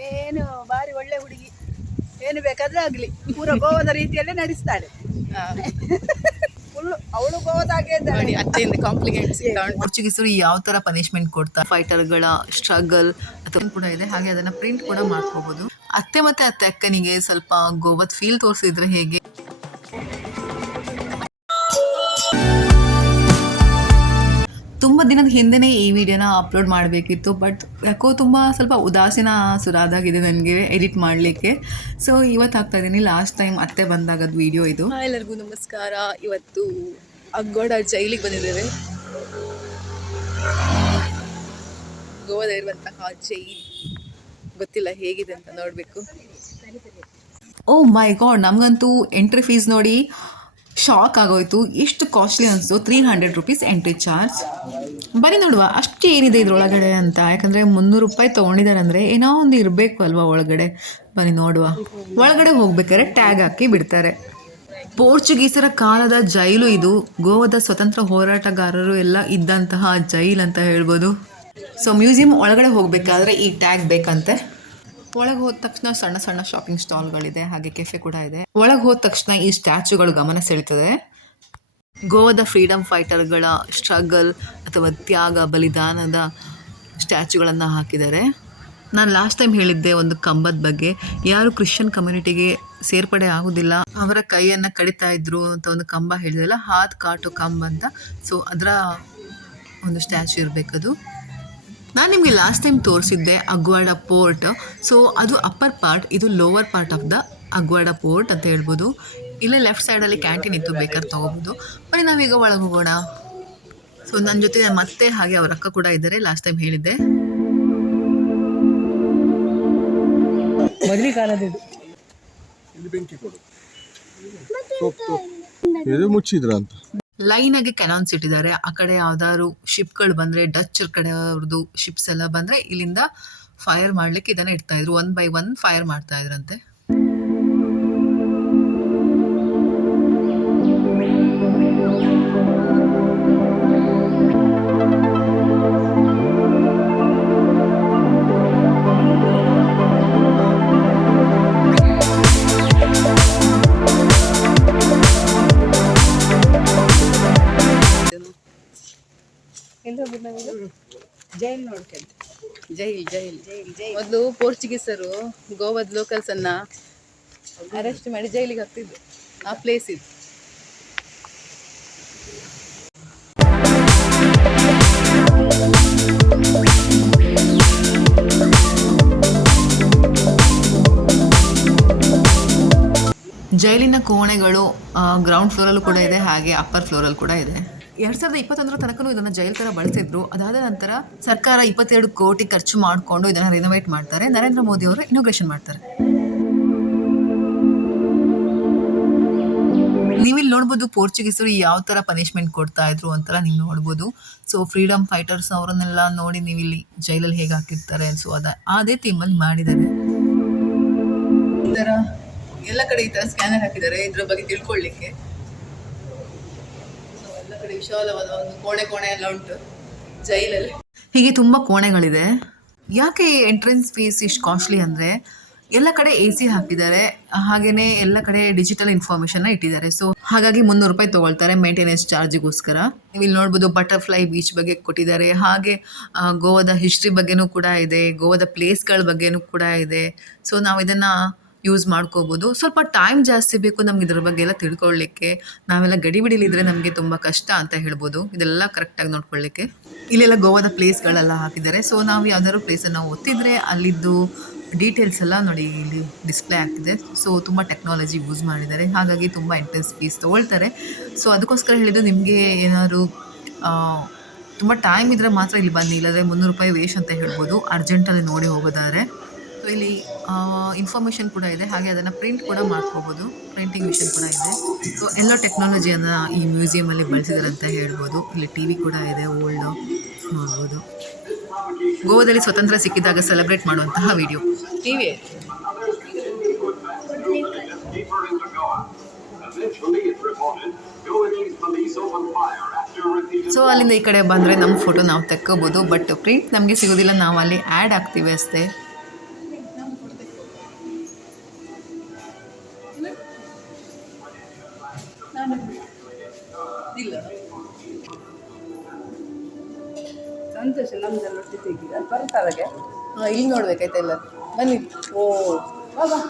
ಏನು ಬಾರಿ ಒಳ್ಳೆ ಹುಡುಗಿ, ಏನು ಬೇಕಾದ್ರೆ ಆಗಲಿ ಪೂರ ಗೋವಾದ ರೀತಿಯಲ್ಲೇ ನಡೆಸ್ತಾಳೆ. ಫುಲ್ಲು ಅವಳು ಗೋವಾದಾಗೆ ಇದ್ದಾಳೆ. ಅತ್ತೆಯಿಂದ ಕಾಂಪ್ಲಿಮೆಂಟ್ಸ್. ಪೋರ್ಚುಗೀಸರು ಯಾವ ತರ ಪನಿಷ್ಮೆಂಟ್ ಕೊಡ್ತಾರೆ, ಫೈಟರ್ಗಳ ಸ್ಟ್ರಗಲ್ ಅಥವಾ ಕೂಡ ಇದೆ. ಹಾಗೆ ಅದನ್ನ ಪ್ರಿಂಟ್ ಕೂಡ ಮಾಡ್ಕೋಬಹುದು. ಅತ್ತೆ ಮತ್ತೆ ಅತ್ತೆ ಅಕ್ಕನಿಗೆ ಸ್ವಲ್ಪ ಗೋವಾದ ಫೀಲ್ ತೋರಿಸಿದ್ರೆ ಹೇಗೆ. ತುಂಬ ದಿನದ ಹಿಂದೆನೇ ಈ ವಿಡಿಯೋನ ಅಪ್ಲೋಡ್ ಮಾಡಬೇಕಿತ್ತು, ಬಟ್ ಯಾಕೋ ತುಂಬ ಸ್ವಲ್ಪ ಉದಾಸೀನ ಸುರಾದಾಗಿದೆ ನನಗೆ ಎಡಿಟ್ ಮಾಡಲಿಕ್ಕೆ. ಸೊ ಇವತ್ತು ಹಾಕ್ತಾ ಇದ್ದೀನಿ. ಲಾಸ್ಟ್ ಟೈಮ್ ಅತ್ತೆ ಬಂದಾಗದ ವಿಡಿಯೋ ಇದು. ಎಲ್ಲರಿಗೂ ನಮಸ್ಕಾರ. ಇವತ್ತು ಅಗ್ಗೋಡ ಜೈಲಿಗೆ ಬಂದಿದ್ದೇವೆ. ಗೋವಾದ ಇರುವಂತಹ ಜೈಲ್ ಗೊತ್ತಿಲ್ಲ ಹೇಗಿದೆ ಅಂತ ನೋಡಬೇಕು. ಓ ಮೈ ಗಾಡ್, ನಮಗಂತೂ ಎಂಟ್ರಿ ಫೀಸ್ ನೋಡಿ ಶಾಕ್ ಆಗೋಯ್ತು. ಎಷ್ಟು ಕಾಸ್ಟ್ಲಿ ಅನಿಸ್ತು. 300 ರೂಪೀಸ್ ಎಂಟ್ರಿ ಚಾರ್ಜ್. ಬನ್ನಿ ನೋಡುವ ಅಷ್ಟು ಏನಿದೆ ಇದ್ರೊಳಗಡೆ ಅಂತ. ಯಾಕಂದರೆ 300 ರೂಪಾಯಿ ತೊಗೊಂಡಿದ್ದಾರೆ ಅಂದರೆ ಏನೋ ಒಂದು ಇರಬೇಕು ಅಲ್ವಾ ಒಳಗಡೆ. ಬನ್ನಿ ನೋಡುವ. ಒಳಗಡೆ ಹೋಗ್ಬೇಕಾದ್ರೆ ಟ್ಯಾಗ್ ಹಾಕಿ ಬಿಡ್ತಾರೆ. ಪೋರ್ಚುಗೀಸರ ಕಾಲದ ಜೈಲು ಇದು. ಗೋವಾದ ಸ್ವತಂತ್ರ ಹೋರಾಟಗಾರರು ಎಲ್ಲ ಇದ್ದಂತಹ ಜೈಲ್ ಅಂತ ಹೇಳ್ಬೋದು. ಸೊ ಮ್ಯೂಸಿಯಂ ಒಳಗಡೆ ಹೋಗಬೇಕಾದ್ರೆ ಈ ಟ್ಯಾಗ್ ಬೇಕಂತೆ. ಒಳಗೆ ಹೋದ ತಕ್ಷಣ ಸಣ್ಣ ಸಣ್ಣ ಶಾಪಿಂಗ್ ಸ್ಟಾಲ್ಗಳಿದೆ, ಹಾಗೆ ಕೆಫೆ ಕೂಡ ಇದೆ. ಒಳಗೆ ಹೋದ ತಕ್ಷಣ ಈ ಸ್ಟ್ಯಾಚ್ಯೂಗಳು ಗಮನ ಸೆಳೀತದೆ. ಗೋವಾದ ಫ್ರೀಡಮ್ ಫೈಟರ್ಗಳ ಸ್ಟ್ರಗಲ್ ಅಥವಾ ತ್ಯಾಗ ಬಲಿದಾನದ ಸ್ಟ್ಯಾಚ್ಯೂಗಳನ್ನು ಹಾಕಿದ್ದಾರೆ. ನಾನು ಲಾಸ್ಟ್ ಟೈಮ್ ಹೇಳಿದ್ದೆ ಒಂದು ಕಂಬದ ಬಗ್ಗೆ. ಯಾರು ಕ್ರಿಶ್ಚಿಯನ್ ಕಮ್ಯುನಿಟಿಗೆ ಸೇರ್ಪಡೆ ಆಗೋದಿಲ್ಲ ಅವರ ಕೈಯನ್ನು ಕಡಿತಾ ಇದ್ರು ಅಂತ ಒಂದು ಕಂಬ ಹೇಳಿದೆಲ್ಲ, ಹಾತ್ ಕಾಟು ಕಂಬ ಅಂತ. ಸೊ ಅದರ ಒಂದು ಸ್ಟ್ಯಾಚ್ಯೂ ಇರಬೇಕದು. ನಾನು ನಿಮಗೆ ಲಾಸ್ಟ್ ಟೈಮ್ ತೋರಿಸಿದ್ದೆ ಅಗ್ವಾಡ ಪೋರ್ಟ್. ಸೊ ಅದು ಅಪ್ಪರ್ ಪಾರ್ಟ್, ಇದು lower part of the Aguada fort ಅಂತ ಹೇಳ್ಬೋದು. ಇಲ್ಲೇ ಲೆಫ್ಟ್ ಸೈಡಲ್ಲಿ ಕ್ಯಾಂಟೀನ್ ಇತ್ತು, ಬೇಕಾದ್ರೆ ತೊಗೋಬೋದು. ಬರೀ ನಾವೀಗ ಒಳಗೆ ಹೋಗೋಣ. ಸೊ ನನ್ನ ಜೊತೆ ಮತ್ತೆ ಹಾಗೆ ಅವ್ರ ಅಕ್ಕ ಕೂಡ ಇದ್ದಾರೆ, ಲಾಸ್ಟ್ ಟೈಮ್ ಹೇಳಿದ್ದೆ. ಮೊದಲ ಕಾಲದ ಇದು ಮುಚ್ಚಿದ್ರ ಅಂತ ಲೈನ್ ಆಗಿ ಕೆನಾನ್ಸ್ ಇಟ್ಟಿದ್ದಾರೆ. ಆ ಕಡೆ ಯಾವ್ದಾದ್ರು ಶಿಪ್ಗಳು ಬಂದ್ರೆ, ಡಚ್ ಕಡೆ ಅವ್ರದ್ದು ಶಿಪ್ಸ್ ಎಲ್ಲ ಬಂದ್ರೆ ಇಲ್ಲಿಂದ ಫೈರ್ ಮಾಡ್ಲಿಕ್ಕೆ ಇದನ್ನ ಇಡ್ತಾ ಇದ್ರು. 1 by 1 ಫೈರ್ ಮಾಡ್ತಾ ಇದ್ರಂತೆ. ಜೈಲ್ ನೋಡ್ಕೊಂಡು ಜೈಲ್ ಮೊದಲು ಪೋರ್ಚುಗೀಸರು ಗೋವಾದ ಲೋಕಲ್ಸ್ ಅನ್ನ ಅರೆಸ್ಟ್ ಮಾಡಿ ಜೈಲಿಗೆ ಹಾಕ್ತಿದ್ರು. ಆ ಪ್ಲೇಸ್ ಇದು. ಜೈಲಿನ ಕೋಣೆಗಳು ಗ್ರೌಂಡ್ ಫ್ಲೋರಲ್ಲೂ ಕೂಡ ಇದೆ, ಹಾಗೆ ಅಪ್ಪರ್ ಫ್ಲೋರಲ್ಲಿ ಕೂಡ ಇದೆ. 2021 ತನಕನೂ ಇದನ್ನು ಜೈಲ್ ಥರ ಬಳಸಿದ್ರು. ಅದಾದ ನಂತರ ಸರ್ಕಾರ 22 ಕೋಟಿ ಖರ್ಚು ಮಾಡಿಕೊಂಡು ಇದನ್ನು ರಿನೋವೇಟ್ ಮಾಡ್ತಾರೆ. ನರೇಂದ್ರ ಮೋದಿ ಅವರು ಇನೋಗ್ರೇಷನ್ ಮಾಡ್ತಾರೆ. ನೀವಿಲ್ಲಿ ನೋಡ್ಬೋದು ಪೋರ್ಚುಗೀಸರು ಯಾವ ಥರ ಪನಿಷ್ಮೆಂಟ್ ಕೊಡ್ತಾ ಇದ್ರು ಅಂತೆಲ್ಲ ನೀವು ನೋಡ್ಬೋದು. ಸೊ ಫ್ರೀಡಮ್ ಫೈಟರ್ಸ್ ಅವರನ್ನೆಲ್ಲ ನೋಡಿ ನೀವಿಲ್ಲಿ ಜೈಲಲ್ಲಿ ಹೇಗೆ ಹಾಕಿರ್ತಾರೆ. ಸೊ ಅದೇ ಥೀಮಲ್ಲಿ ಮಾಡಿದ್ದಾರೆ. ಈ ಥರ ಎಲ್ಲ ಕಡೆ ಈ ಥರ ಸ್ಕ್ಯಾನರ್ ಹಾಕಿದ್ದಾರೆ ಇದ್ರ ಬಗ್ಗೆ ತಿಳ್ಕೊಳ್ಳಿಕ್ಕೆ. ವಿಶಾಲವಾದ ಒಂದು ಕೋಣೆ ಎಲ್ಲ ಉಂಟು ಜೈಲಲ್ಲಿ. ಹೀಗೆ ತುಂಬ ಕೋಣೆಗಳಿದೆ. ಯಾಕೆ ಎಂಟ್ರೆನ್ಸ್ ಫೀಸ್ ಇಷ್ಟು ಕಾಸ್ಟ್ಲಿ ಅಂದರೆ, ಎಲ್ಲ ಕಡೆ AC ಹಾಕಿದ್ದಾರೆ, ಹಾಗೆಯೇ ಎಲ್ಲ ಕಡೆ ಡಿಜಿಟಲ್ ಇನ್ಫಾರ್ಮೇಷನ್ನ ಇಟ್ಟಿದ್ದಾರೆ. ಸೊ ಹಾಗಾಗಿ 300 ರೂಪಾಯಿ ತೊಗೊಳ್ತಾರೆ ಮೇಂಟೆನೆನ್ಸ್ ಚಾರ್ಜಿಗೋಸ್ಕರ. ನೀವು ಇಲ್ಲಿ ನೋಡ್ಬೋದು ಬಟರ್ಫ್ಲೈ ಬೀಚ್ ಬಗ್ಗೆ ಕೊಟ್ಟಿದ್ದಾರೆ. ಹಾಗೆ ಗೋವಾದ ಹಿಸ್ಟ್ರಿ ಬಗ್ಗೆನೂ ಕೂಡ ಇದೆ, ಗೋವಾದ ಪ್ಲೇಸ್ಗಳ ಬಗ್ಗೆನೂ ಕೂಡ ಇದೆ. ಸೊ ನಾವು ಇದನ್ನು ಯೂಸ್ ಮಾಡ್ಕೋಬೋದು. ಸ್ವಲ್ಪ ಟೈಮ್ ಜಾಸ್ತಿ ಬೇಕು ನಮ್ಗೆ ಇದ್ರ ಬಗ್ಗೆ ಎಲ್ಲ ತಿಳ್ಕೊಳ್ಳಿಕ್ಕೆ. ನಾವೆಲ್ಲ ಗಡಿಬಿಡಿಲಿದ್ರೆ ನಮಗೆ ತುಂಬ ಕಷ್ಟ ಅಂತ ಹೇಳ್ಬೋದು ಇದೆಲ್ಲ ಕರೆಕ್ಟಾಗಿ ನೋಡ್ಕೊಳ್ಳಿಕ್ಕೆ. ಇಲ್ಲೆಲ್ಲ ಗೋವಾದ ಪ್ಲೇಸ್ಗಳೆಲ್ಲ ಹಾಕಿದ್ದಾರೆ. ಸೊ ನಾವು ಯಾವ್ದಾದ್ರು ಪ್ಲೇಸನ್ನು ಒತ್ತಿದ್ರೆ ಅಲ್ಲಿದ್ದು ಡೀಟೇಲ್ಸ್ ಎಲ್ಲ ನೋಡಿ ಇಲ್ಲಿ ಡಿಸ್ಪ್ಲೇ ಆಗ್ತಿದೆ. ಸೊ ತುಂಬ ಟೆಕ್ನಾಲಜಿ ಯೂಸ್ ಮಾಡಿದ್ದಾರೆ, ಹಾಗಾಗಿ ತುಂಬ ಎಂಟ್ರೆನ್ಸ್ ಫೀಸ್ ತೊಗೊಳ್ತಾರೆ. ಸೊ ಅದಕ್ಕೋಸ್ಕರ ಹೇಳಿದ್ದು ನಿಮಗೆ ಏನಾದ್ರು ತುಂಬ ಟೈಮ್ ಇದ್ದರೆ ಮಾತ್ರ ಇಲ್ಲಿ ಬನ್ನಿ, ಇಲ್ಲದ್ರೆ 300 ರೂಪಾಯಿ ವೇಸ್ಟ್ ಅಂತ ಹೇಳ್ಬೋದು ಅರ್ಜೆಂಟಲ್ಲಿ ನೋಡಿ ಹೋಗೋದಾದ್ರೆ. ಸೊ ಇಲ್ಲಿ ಇನ್ಫಾರ್ಮೇಷನ್ ಕೂಡ ಇದೆ, ಹಾಗೆ ಅದನ್ನು ಪ್ರಿಂಟ್ ಕೂಡ ಮಾಡ್ಕೋಬೋದು. ಪ್ರಿಂಟಿಂಗ್ ಮಿಷನ್ ಕೂಡ ಇದೆ. ಸೊ ಎಲ್ಲ ಟೆಕ್ನಾಲಜಿಯನ್ನು ಈ ಮ್ಯೂಸಿಯಮಲ್ಲಿ ಬಳಸಿದ್ದಾರೆ ಅಂತ ಹೇಳ್ಬೋದು. ಇಲ್ಲಿ TV ಕೂಡ ಇದೆ, ಓಲ್ಡ್ ನೋಡ್ಬೋದು. ಗೋವಾದಲ್ಲಿ ಸ್ವತಂತ್ರ ಸಿಕ್ಕಿದಾಗ ಸೆಲೆಬ್ರೇಟ್ ಮಾಡುವಂತಹ ವಿಡಿಯೋ TV. ಸೊ ಅಲ್ಲಿಂದ ಈ ಕಡೆ ಬಂದರೆ ನಮ್ಮ ಫೋಟೋ ನಾವು ತೆಕ್ಕೋಬೋದು, ಬಟ್ ಪ್ರಿಂಟ್ ನಮಗೆ ಸಿಗೋದಿಲ್ಲ, ನಾವು ಅಲ್ಲಿ ಆ್ಯಡ್ ಆಗ್ತೀವಿ ಅಷ್ಟೇ. ಬರ್ತಾರಗೆ ಇಲ್ಲಿ ನೋಡ್ಬೇಕಾಯ್ತಾ ಎಲ್ಲ ಬನ್ನಿ. ಓ ಬಾಬಾ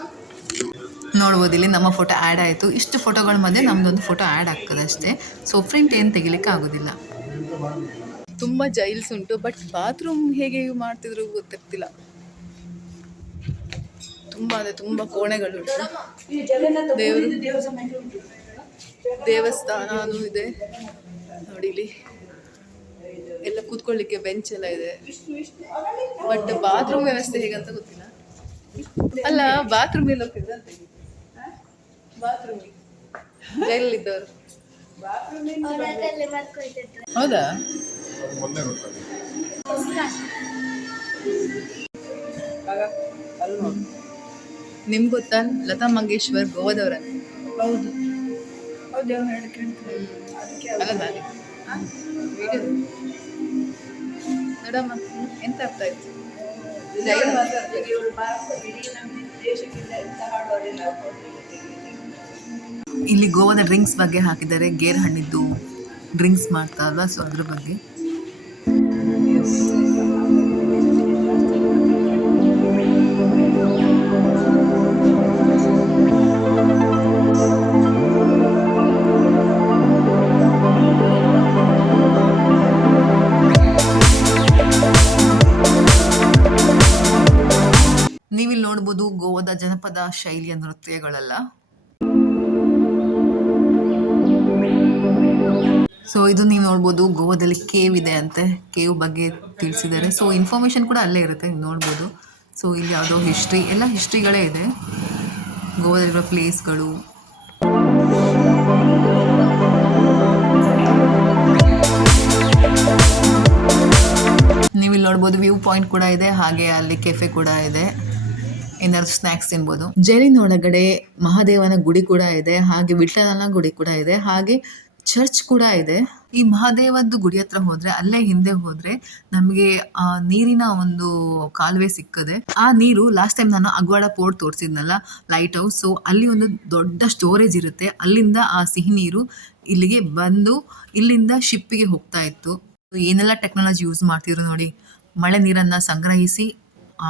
ನೋಡ್ಬೋದು ಇಲ್ಲಿ ನಮ್ಮ ಫೋಟೋ ಆ್ಯಡ್ ಆಯಿತು. ಇಷ್ಟು ಫೋಟೋಗಳ ಮಧ್ಯೆ ನಮ್ಮದೊಂದು ಫೋಟೋ ಆ್ಯಡ್ ಆಗ್ತದೆ ಅಷ್ಟೇ. ಸೊ ಪ್ರಿಂಟ್ ಏನು ತೆಗಿಲಿಕ್ಕೆ ಆಗೋದಿಲ್ಲ. ತುಂಬ ಜೈಲ್ಸ್ ಉಂಟು, ಬಟ್ ಬಾತ್ರೂಮ್ ಹೇಗೆ ಮಾಡ್ತಿದ್ರು ಗೊತ್ತಿರ್ತಿಲ್ಲ. ತುಂಬ ಅಂದರೆ ತುಂಬ ಕೋಣೆಗಳುಂಟು. ಈ ಜಗನ್ನಾಥ ದೇವರು ದೇವಸ್ಥಾನ ದೇವಸ್ಥಾನ ಅದು ಇದೆ ನೋಡಿ. ಇಲ್ಲಿ ಎಲ್ಲ ಕೂತ್ಕೊಳ್ಳಿಕ್ಕೆ ಬೆಂಚ್ ಎಲ್ಲ ಇದೆ, ಬಟ್ ಬಾತ್ರೂಮ್ ವ್ಯವಸ್ಥೆ ಹೇಗಂತ ಗೊತ್ತಿಲ್ಲ. ಅಲ್ಲ ಬಾತ್ರೂಮ್ ಎಲ್ಲ ಹೋಗ್ತಿದ್ದ ಅಂತ ಬಾತ್ರೂಮ್ ಜೈಲಲ್ಲಿದ್ದವರು. ಹೌದಾ? ನಿಮ್ಗೆ ಗೊತ್ತಾ ಲತಾ ಮಂಗೇಶ್ವರ್ ಗೋವಾದವ್ರಂತ? ಹೌದು ಹೌದು ದೇವ್ರ ಹೇಳ್ಕೊಂಡ್ರೆ ಅದಕ್ಕೆ ಅಲ್ಲ ನಾನು ನೋಡಮ್ಮ ಎಂತ ಅರ್ಥ ಆಯ್ತು? ಇವರು ಭಾರತ ಇಡೀ ನಮ್ಮ ದೇಶಕ್ಕಿಂತ ಎಂತ ಹಾಡೋರಿಲ್ಲ. ಇಲ್ಲಿ ಗೋವಾದ ಡ್ರಿಂಕ್ಸ್ ಬಗ್ಗೆ ಹಾಕಿದ್ದಾರೆ. ಗೇರ್ ಹಣ್ಣಿದ್ದು ಡ್ರಿಂಕ್ಸ್ ಮಾಡ್ತಾರಲ್ವ, ಸೊ ಅದ್ರ ಬಗ್ಗೆ. ನೀವಿಲ್ಲಿ ನೋಡ್ಬೋದು ಗೋವಾದ ಜನಪದ ಶೈಲಿಯ ನೃತ್ಯಗಳೆಲ್ಲ. ಸೊ ಇದು ನೀವು ನೋಡ್ಬೋದು ಗೋವಾದಲ್ಲಿ ಕೇವ್ ಇದೆ ಅಂತೆ. ಕೇವ್ ಬಗ್ಗೆ ತಿಳಿಸಿದ್ದಾರೆ. ಸೊ ಇನ್ಫಾರ್ಮೇಷನ್ ಕೂಡ ಅಲ್ಲೇ ಇರುತ್ತೆ, ನೀವು ನೋಡ್ಬೋದು. ಸೊ ಇಲ್ಲಿ ಯಾವುದೋ ಹಿಸ್ಟ್ರಿ, ಎಲ್ಲ ಹಿಸ್ಟ್ರಿಗಳೇ ಇದೆ ಗೋವಾದಲ್ಲಿರೋ ಪ್ಲೇಸ್ಗಳು. ನೀವಿಲ್ಲಿ ನೋಡ್ಬೋದು ವ್ಯೂ ಪಾಯಿಂಟ್ ಕೂಡ ಇದೆ, ಹಾಗೆ ಅಲ್ಲಿ ಕೆಫೆ ಕೂಡ ಇದೆ, ಏನಾದ್ರು ಸ್ನ್ಯಾಕ್ಸ್ ತಿನ್ಬೋದು. ಜೈಲಿನ ಒಳಗಡೆ ಮಹಾದೇವನ ಗುಡಿ ಕೂಡ ಇದೆ, ಹಾಗೆ ವಿಠಲನ ಗುಡಿ ಕೂಡ ಇದೆ, ಹಾಗೆ ಚರ್ಚ್ ಕೂಡ ಇದೆ. ಈ ಮಹಾದೇವದ್ದು ಗುಡಿ ಹತ್ರ ಹೋದ್ರೆ, ಅಲ್ಲೇ ಹಿಂದೆ ಹೋದ್ರೆ ನಮಗೆ ನೀರಿನ ಒಂದು ಕಾಲುವೆ ಸಿಕ್ಕದೆ. ಆ ನೀರು ಲಾಸ್ಟ್ ಟೈಮ್ ನಾನು ಅಗ್ವಾಡ ಪೋರ್ಟ್ ತೋರಿಸಿದ್ನಲ್ಲ, ಲೈಟ್ ಹೌಸ್. ಸೊ ಅಲ್ಲಿ ಒಂದು ದೊಡ್ಡ ಸ್ಟೋರೇಜ್ ಇರುತ್ತೆ. ಅಲ್ಲಿಂದ ಆ ಸಿಹಿ ನೀರು ಇಲ್ಲಿಗೆ ಬಂದು ಇಲ್ಲಿಂದ ಶಿಪ್ಪಿಗೆ ಹೋಗ್ತಾ ಇತ್ತು. ಏನೆಲ್ಲ ಟೆಕ್ನಾಲಜಿ ಯೂಸ್ ಮಾಡ್ತಿದ್ರು ನೋಡಿ. ಮಳೆ ನೀರನ್ನು ಸಂಗ್ರಹಿಸಿ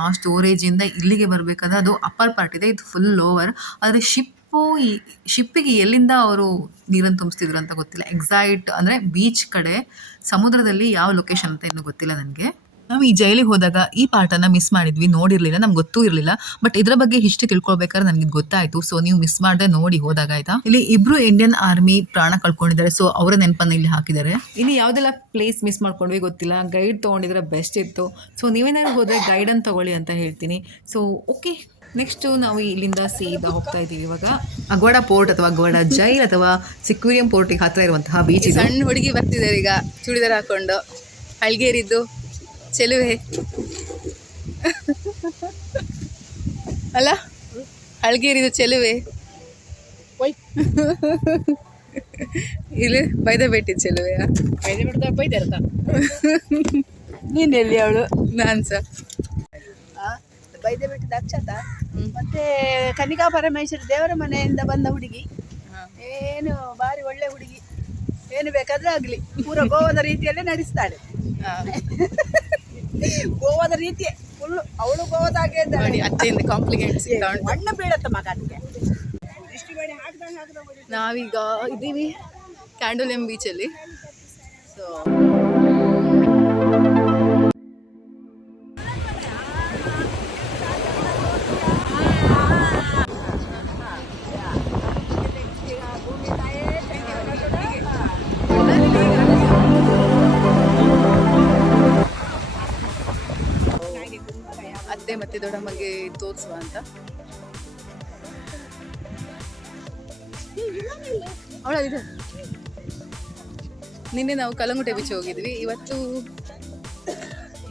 ಆ ಸ್ಟೋರೇಜಿಂದ ಇಲ್ಲಿಗೆ ಬರಬೇಕಾದ್ರೆ ಅದು ಅಪ್ಪರ್ ಪಾರ್ಟ್ ಇದೆ, ಇದು ಫುಲ್ ಲೋವರ್. ಆದರೆ ಶಿಪ್ಪಿಗೆ ಎಲ್ಲಿಂದ ಅವರು ನೀರನ್ನು ತುಂಬಿಸ್ತಿದ್ರು ಅಂತ ಗೊತ್ತಿಲ್ಲ. ಎಕ್ಸಾಕ್ಟ್ ಅಂದರೆ ಬೀಚ್ ಕಡೆ ಸಮುದ್ರದಲ್ಲಿ ಯಾವ ಲೊಕೇಶನ್ ಅಂತ ಇನ್ನೂ ಗೊತ್ತಿಲ್ಲ ನನಗೆ. ನಾವು ಈ ಜೈಲಿಗೆ ಹೋದಾಗ ಈ ಪಾರ್ಟನ್ನು ಮಿಸ್ ಮಾಡಿದ್ವಿ, ನೋಡಿರಲಿಲ್ಲ, ನಮ್ಗೆ ಗೊತ್ತೂ ಇರಲಿಲ್ಲ. ಬಟ್ ಇದರ ಬಗ್ಗೆ ಹಿಸ್ಟ್ರಿ ತಿಳ್ಕೊಳ್ಬೇಕಾದ್ರೆ ನನಗೆ ಗೊತ್ತಾಯಿತು. ಸೊ ನೀವು ಮಿಸ್ ಮಾಡದೆ ನೋಡಿ ಹೋದಾಗ ಆಯ್ತಾ. ಇಲ್ಲಿ ಇಬ್ರು ಇಂಡಿಯನ್ ಆರ್ಮಿ ಪ್ರಾಣ ಕಳ್ಕೊಂಡಿದ್ದಾರೆ. ಸೊ ಅವರ ನೆನಪನ್ನು ಇಲ್ಲಿ ಹಾಕಿದ್ದಾರೆ. ಇಲ್ಲಿ ಯಾವುದೆಲ್ಲ ಪ್ಲೇಸ್ ಮಿಸ್ ಮಾಡ್ಕೊಂಡ್ವಿ ಗೊತ್ತಿಲ್ಲ. ಗೈಡ್ ತೊಗೊಂಡಿದ್ರೆ ಬೆಸ್ಟ್ ಇತ್ತು. ಸೊ ನೀವೇನಾದ್ರು ಹೋದರೆ ಗೈಡನ್ನು ತೊಗೊಳ್ಳಿ ಅಂತ ಹೇಳ್ತೀನಿ. ಸೊ ಓಕೆ, ನೆಕ್ಸ್ಟು ನಾವು ಇಲ್ಲಿಂದ ಸೀದಾ ಹೋಗ್ತಾ ಇದ್ದೀವಿ ಇವಾಗ ಅಗ್ವಾಡ ಪೋರ್ಟ್ ಅಥವಾ ಅಗ್ವಾಡ ಜೈಲ್ ಅಥವಾ ಸಿಕ್ವೇರಿಯಂ ಪೋರ್ಟಿಗೆ ಹತ್ತಿರ ಇರುವಂತಹ ಬೀಚ್. ಸಣ್ಣ ಹುಡುಗಿ ಬರ್ತಿದ್ದಾರೆ ಈಗ ಚೂಡಿದಾರ ಹಾಕೊಂಡು. ಹಳ್ಗೇರಿದ್ದು ಚೆಲುವೆ ಅಲ್ಲ, ಹಳ್ಗೇರಿದು ಚೆಲುವೆ. ಇಲ್ಲಿ ಬೈದಬೇಟಿ ಚೆಲುವೆಯ ಬೈದಾರ. ನೀನು ಎಲ್ಲಿ ಅವಳು? ನಾನು ಸಹ ಬೈದೆ ಬೆಟ್ಟದ ಅಕ್ಷತ ಮತ್ತೆ ಕನಿಕಾ ಪರಮೇಶ್ವರಿ ದೇವರ ಮನೆಯಿಂದ ಬಂದ ಹುಡುಗಿ. ಏನು ಬಾರಿ ಒಳ್ಳೆ ಹುಡುಗಿ, ಏನು ಬೇಕಾದ್ರೆ ಆಗ್ಲಿ ಪೂರ ಗೋವಾದ ರೀತಿಯಲ್ಲೇ ನಡೆಸ್ತಾಳೆ. ಗೋವಾದ ರೀತಿ ಫುಲ್ ಅವಳು ಗೋವಾದ ಹಾಗೆ ಇದ್ದಾಳೆ. ಅತ್ತೆಯಿಂದ ಕಾಂಪ್ಲಿಮೆಂಟ್ಸ್ ಮಣ್ಣು ಬೀಳತ್ತ ಮಗನಿಗೆ. ನಾವೀಗ ಇದ್ದೀವಿ ಕ್ಯಾಂಡೋಲಿಯಂ ಬೀಚಲ್ಲಿ. ಸೊ ಅತ್ತೆ ಮತ್ತೆ ದೊಡ್ಡಮ್ಮಗೆ ತೋರಿಸುವ ಅಂತ. ಅವಳಿದೆ. ನಿನ್ನೆ ನಾವು ಕಲಂಗುಟೆ ಬೀಚ್ ಹೋಗಿದ್ವಿ, ಇವತ್ತು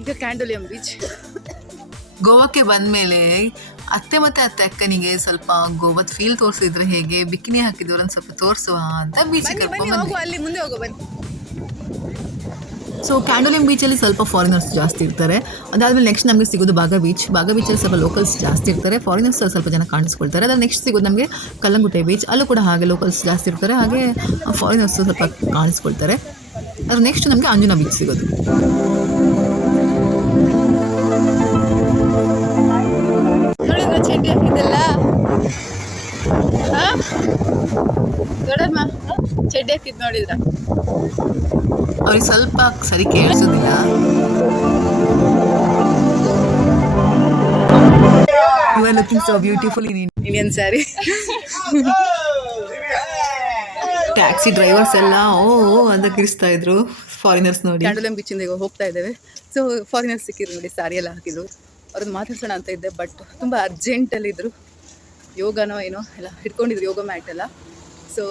ಈಗ ಕ್ಯಾಂಡೋಲಿಯಂ ಬೀಚ್. ಗೋವಾಕ್ಕೆ ಬಂದಮೇಲೆ ಅತ್ತೆ ಮತ್ತು ಅತ್ತೆ ಅಕ್ಕನಿಗೆ ಸ್ವಲ್ಪ ಗೋವಾದ ಫೀಲ್ ತೋರಿಸಿದ್ರೆ ಹೇಗೆ, ಬಿಕಿನಿ ಹಾಕಿದವ್ರನ್ನ ಸ್ವಲ್ಪ ತೋರಿಸುವ ಅಂತ ಬೀಚಿಗೆ ಕರ್ಕೊಂಡು ಬಂದ್ವಿ. ಅಲ್ಲಿ ಮುಂದೆ ಹೋಗೋ ಬನ್ನಿ. ಸೊ ಕ್ಯಾಂಡೋಲಿಯಂ ಬೀಚಲ್ಲಿ ಸ್ವಲ್ಪ ಫಾರಿನರ್ಸ್ ಜಾಸ್ತಿ ಇರ್ತಾರೆ. ಅದಾದಮೇಲೆ ನೆಕ್ಸ್ಟ್ ನಮಗೆ ಸಿಗೋದು ಬಾಗ ಬೀಚ್. ಬಾಗ ಬೀಚಲ್ಲಿ ಸ್ವಲ್ಪ ಲೋಕಲ್ಸ್ ಜಾಸ್ತಿ ಇರ್ತಾರೆ, ಫಾರಿನರ್ಸ್ ಸ್ವಲ್ಪ ಜನ ಕಾಣಿಸ್ಕೊಳ್ತಾರೆ. ಅದಾದ ನೆಕ್ಸ್ಟ್ ಸಿಗೋದು ನಮಗೆ ಕಲ್ಲಂಗುಟೆ ಬೀಚ್. ಅಲ್ಲೂ ಕೂಡ ಹಾಗೆ ಲೋಕಲ್ಸ್ ಜಾಸ್ತಿ ಇರ್ತಾರೆ, ಹಾಗೆ ಫಾರಿನರ್ಸ್ ಸ್ವಲ್ಪ ಕಾಣಿಸ್ಕೊಳ್ತಾರೆ. ಅದ್ರ ನೆಕ್ಸ್ಟ್ ನಮಗೆ ಅಂಜುನಾ ಬೀಚ್ ಸಿಗೋದು. ಚಡ್ಡಿ ಹಾಕಿದ್ ನೋಡಿದ್ರ? ಅವ್ರಿಗೆ ಸ್ವಲ್ಪ ಸರಿ ಕೇಳಿಸೋದಿಲ್ಲ. You are looking so beautiful in Indian sari. Taxi drivers ಎಲ್ಲ ಓ ಅಂತ ಕಿರಿಸ್ತಾ ಇದ್ರು ಫಾರಿನರ್ಸ್ ನೋಡಿ. ಕ್ಯಾಂಡೋಲಂ ಬೀಚಿಂದ ಈಗ ಹೋಗ್ತಾ ಇದ್ದೇವೆ. ಸೊ ಫಾರಿನರ್ಸ್ ಸಿಕ್ಕಿದ್ರು ನೋಡಿ, ಸಾರಿ ಎಲ್ಲ ಹಾಕಿದ್ರು. ಅವ್ರನ್ನ ಮಾತಾಡ್ಸೋಣ ಅಂತ ಇದ್ದೆ, ಬಟ್ ತುಂಬ ಅರ್ಜೆಂಟಲ್ಲಿದ್ದರು. ಯೋಗನೋ ಏನೋ ಎಲ್ಲ ಹಿಡ್ಕೊಂಡಿದ್ರು, ಯೋಗ ಮ್ಯಾಟ್ ಎಲ್ಲ. ಸೊ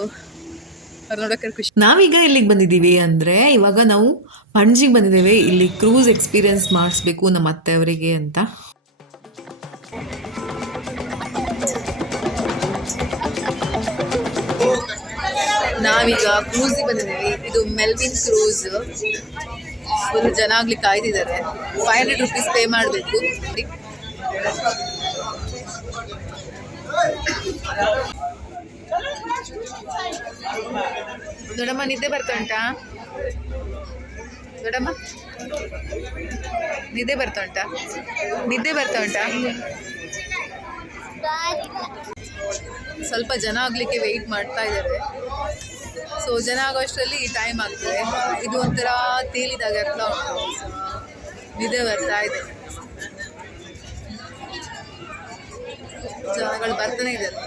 ಅವ್ರು ನೋಡೋಕೆ ಖುಷಿ. ನಾವೀಗ ಇಲ್ಲಿಗೆ ಬಂದಿದ್ದೀವಿ ಅಂದರೆ ಇವಾಗ ನಾವು ಪಣಜಿಗೆ ಬಂದಿದ್ದೇವೆ. ಇಲ್ಲಿ ಕ್ರೂಸ್ ಎಕ್ಸ್ಪೀರಿಯನ್ಸ್ ಮಾಡಿಸ್ಬೇಕು ನಮ್ಮ ಅತ್ತೆಯವರಿಗೆ ಅಂತ. ನಾವೀಗ ಕ್ರೂಸಿಗೆ ಬಂದಿದ್ದೀವಿ. ಇದು ಮೆಲ್ವಿನ್ ಕ್ರೂಸ್. ಫುಲ್ ಜನ ಆಗ್ಲಿಕ್ಕೆ ಕಾಯ್ದಿದ್ದಾರೆ. 500 rupees ಪೇ ಮಾಡಬೇಕು. ದೊಡ್ಡಮ್ಮ ನಿದ್ದೆ ಬರ್ತಾ ಉಂಟಾ? ದೊಡ್ಡಮ್ಮ ನಿದ್ದೆ ಬರ್ತಾ ಉಂಟಾ? ನಿದ್ದೆ ಬರ್ತಾ ಉಂಟಾ? ಸ್ವಲ್ಪ ಜನ ಆಗ್ಲಿಕ್ಕೆ ವೆಯ್ಟ್ ಮಾಡ್ತಾ ಇದ್ದಾರೆ. ಸೊ ಜನ ಆಗೋಷ್ಟರಲ್ಲಿ ಟೈಮ್ ಆಗ್ತದೆ. ಇದು ಒಂಥರ ತೇಲಿದಾಗ ಆಗ್ತಾ ಉಂಟು. ನಿದ್ದೆ ಬರ್ತಾ ಇದೆ. ಜನಗಳು ಬರ್ತಾನೆ ಇದ್ದಾರೆ.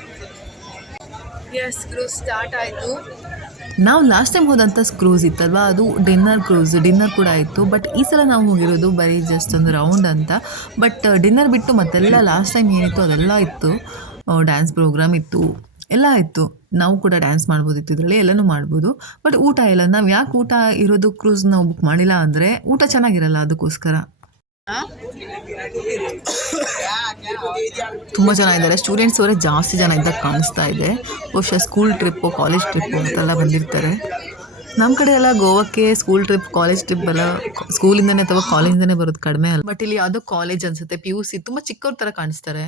ಎಸ್, ಕ್ರೂಸ್ ಸ್ಟಾರ್ಟ್ ಆಯಿತು. ನಾವು ಲಾಸ್ಟ್ ಟೈಮ್ ಹೋದಂಥ ಕ್ರೂಸ್ ಇತ್ತಲ್ವ, ಅದು ಡಿನ್ನರ್ ಕ್ರೂಸ್. ಡಿನ್ನರ್ ಕೂಡ ಇತ್ತು. ಬಟ್ ಈ ಸಲ ನಾವು ಹೋಗಿರೋದು ಬರೀ ಜಸ್ಟ್ ಒಂದು ರೌಂಡ್ ಅಂತ. ಬಟ್ ಡಿನ್ನರ್ ಬಿಟ್ಟು ಮತ್ತೆಲ್ಲ ಲಾಸ್ಟ್ ಟೈಮ್ ಏನಿತ್ತು ಅದೆಲ್ಲ ಇತ್ತು. ಡ್ಯಾನ್ಸ್ ಪ್ರೋಗ್ರಾಮ್ ಇತ್ತು, ಎಲ್ಲ ಇತ್ತು. ನಾವು ಕೂಡ ಡ್ಯಾನ್ಸ್ ಮಾಡ್ಬೋದಿತ್ತು ಇದರಲ್ಲಿ, ಎಲ್ಲನೂ ಮಾಡ್ಬೋದು. ಬಟ್ ಊಟ ಇಲ್ಲ. ನಾವು ಯಾಕೆ ಊಟ ಇರೋದು ಕ್ರೂಸ್ ನಾವು ಬುಕ್ ಮಾಡಿಲ್ಲ ಅಂದರೆ ಊಟ ಚೆನ್ನಾಗಿರಲ್ಲ, ಅದಕ್ಕೋಸ್ಕರ. ತುಂಬ ಜನ ಇದ್ದಾರೆ. ಸ್ಟೂಡೆಂಟ್ಸ್ ಅವರೇ ಜಾಸ್ತಿ ಜನ ಇದ್ದಾಗ ಕಾಣಿಸ್ತಾ ಇದೆ. ಬಹುಶಃ ಸ್ಕೂಲ್ ಟ್ರಿಪ್ಪು, ಕಾಲೇಜ್ ಟ್ರಿಪ್ಪು ಅಂತೆಲ್ಲ ಬಂದಿರ್ತಾರೆ. ನಮ್ಮ ಕಡೆ ಎಲ್ಲ ಗೋವಾಕ್ಕೆ ಸ್ಕೂಲ್ ಟ್ರಿಪ್, ಕಾಲೇಜ್ ಟ್ರಿಪ್ ಎಲ್ಲ ಸ್ಕೂಲಿಂದನೇ ಅಥವಾ ಕಾಲೇಜಿಂದನೇ ಬರೋದು ಕಡಿಮೆ ಅಲ್ಲ. ಬಟ್ ಇಲ್ಲಿ ಯಾವುದೋ ಕಾಲೇಜ್ ಅನ್ಸುತ್ತೆ, PUC. ತುಂಬ ಚಿಕ್ಕವ್ರ ಥರ ಕಾಣಿಸ್ತಾರೆ.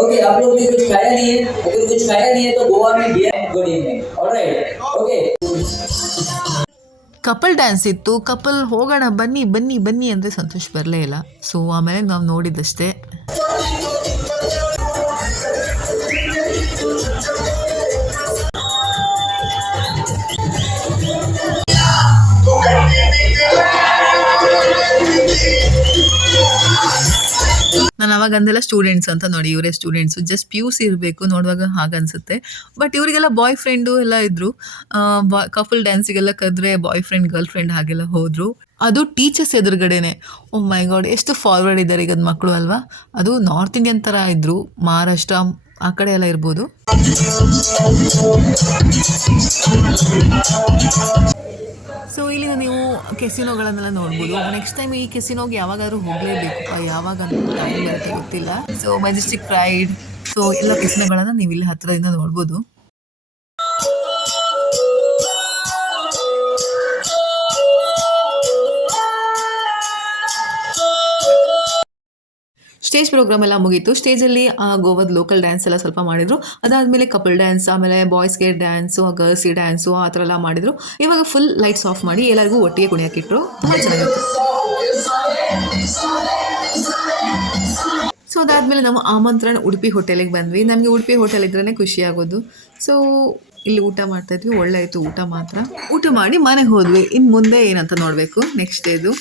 ओके, आप लोग ने कुछ खाया नहीं है? अगर कुछ खाया नहीं है तो गोवा में beer good evening. Alright, okay. Couple dance ಇತ್ತು. ಕಪಲ್ ಹೋಗೋಣ ಬನ್ನಿ ಬನ್ನಿ ಬನ್ನಿ ಅಂದರೆ ಸಂತೋಷ್ ಬರಲೇ ಇಲ್ಲ. ಸೊ ಆಮೇಲೆ ನಾವು ನೋಡಿದ್ದಷ್ಟೇ. ನಾನು ಅವಾಗ ಅಂದೆಲ್ಲ ಸ್ಟೂಡೆಂಟ್ಸ್ ಅಂತ, ನೋಡಿ ಇವರೇ ಸ್ಟೂಡೆಂಟ್ಸು. ಜಸ್ಟ್ PUC ಇರಬೇಕು, ನೋಡುವಾಗ ಹಾಗನ್ಸುತ್ತೆ. ಬಟ್ ಇವರಿಗೆಲ್ಲ ಬಾಯ್ ಫ್ರೆಂಡು ಎಲ್ಲ ಇದ್ದರು. ಕಪಲ್ ಡ್ಯಾನ್ಸಿಗೆಲ್ಲ ಕರೆದ್ರೆ ಬಾಯ್ ಫ್ರೆಂಡ್, ಗರ್ಲ್ ಫ್ರೆಂಡ್ ಹಾಗೆಲ್ಲ ಹೋದರು. ಅದು ಟೀಚರ್ಸ್ ಎದುರುಗಡೆನೆ. ಓ ಮೈ ಗಾಡ್, ಎಷ್ಟು ಫಾರ್ವರ್ಡ್ ಇದ್ದಾರೆ ಈಗದ ಮಕ್ಕಳು ಅಲ್ವಾ. ಅದು ನಾರ್ತ್ ಇಂಡಿಯನ್ ಥರ ಇದ್ದರು, ಮಹಾರಾಷ್ಟ್ರ ಆ ಕಡೆ ಎಲ್ಲ ಇರ್ಬೋದು. ಸೊ ಇಲ್ಲಿಂದ ನೀವು ಕೆಸಿನೋಗಳನ್ನೆಲ್ಲ ನೋಡ್ಬೋದು. ನೆಕ್ಸ್ಟ್ ಟೈಮ್ ಈ ಕೆಸಿನೋಗೆ ಯಾವಾಗಾದ್ರೂ ಹೋಗಲೇಬೇಕಪ್ಪ, ಯಾವಾಗ ಟೈಮ್ ಬರುತ್ತೆ ಗೊತ್ತಿಲ್ಲ. ಸೊ ಮೆಜೆಸ್ಟಿಕ್ ರೈಡ್, ಸೊ ಎಲ್ಲ ಕೆಸಿನೋಗಳನ್ನು ನೀವು ಇಲ್ಲಿ ಹತ್ತಿರದಿಂದ ನೋಡ್ಬೋದು. ಸ್ಟೇಜ್ ಪ್ರೋಗ್ರಾಮ್ ಎಲ್ಲ ಮುಗೀತು. ಸ್ಟೇಜಲ್ಲಿ ಗೋವಾದ ಲೋಕಲ್ ಡ್ಯಾನ್ಸ್ ಎಲ್ಲ ಸ್ವಲ್ಪ ಮಾಡಿದರು. ಅದಾದಮೇಲೆ ಕಪಲ್ ಡ್ಯಾನ್ಸ್, ಆಮೇಲೆ ಬಾಯ್ಸ್ಗೆ ಡ್ಯಾನ್ಸು, ಗರ್ಲ್ಸ್ಗೆ ಡ್ಯಾನ್ಸು ಆ ಥರ ಎಲ್ಲ ಮಾಡಿದರು. ಇವಾಗ ಫುಲ್ ಲೈಟ್ಸ್ ಆಫ್ ಮಾಡಿ ಎಲ್ಲರಿಗೂ ಒಟ್ಟಿಗೆ ಕುಣಿಯೋಕ್ಕಿಟ್ರು. ತುಂಬ ಚೆನ್ನಾಗಿತ್ತು. ಸೊ ಅದಾದಮೇಲೆ ನಾವು ಆಮಂತ್ರಣ ಉಡುಪಿ ಹೋಟೆಲಿಗೆ ಬಂದ್ವಿ. ನಮಗೆ ಉಡುಪಿ ಹೋಟೆಲ್ ಇದ್ರೇ ಖುಷಿ ಆಗೋದು. ಸೊ ಇಲ್ಲಿ ಊಟ ಮಾಡ್ತಾಯಿದ್ವಿ. ಒಳ್ಳೆ ಆಯಿತು ಊಟ ಮಾತ್ರ. ಊಟ ಮಾಡಿ ಮನೆಗೆ ಹೋದ್ವಿ. ಇನ್ನು ಮುಂದೆ ಏನಂತ ನೋಡಬೇಕು ನೆಕ್ಸ್ಟ್ ಡೇದು.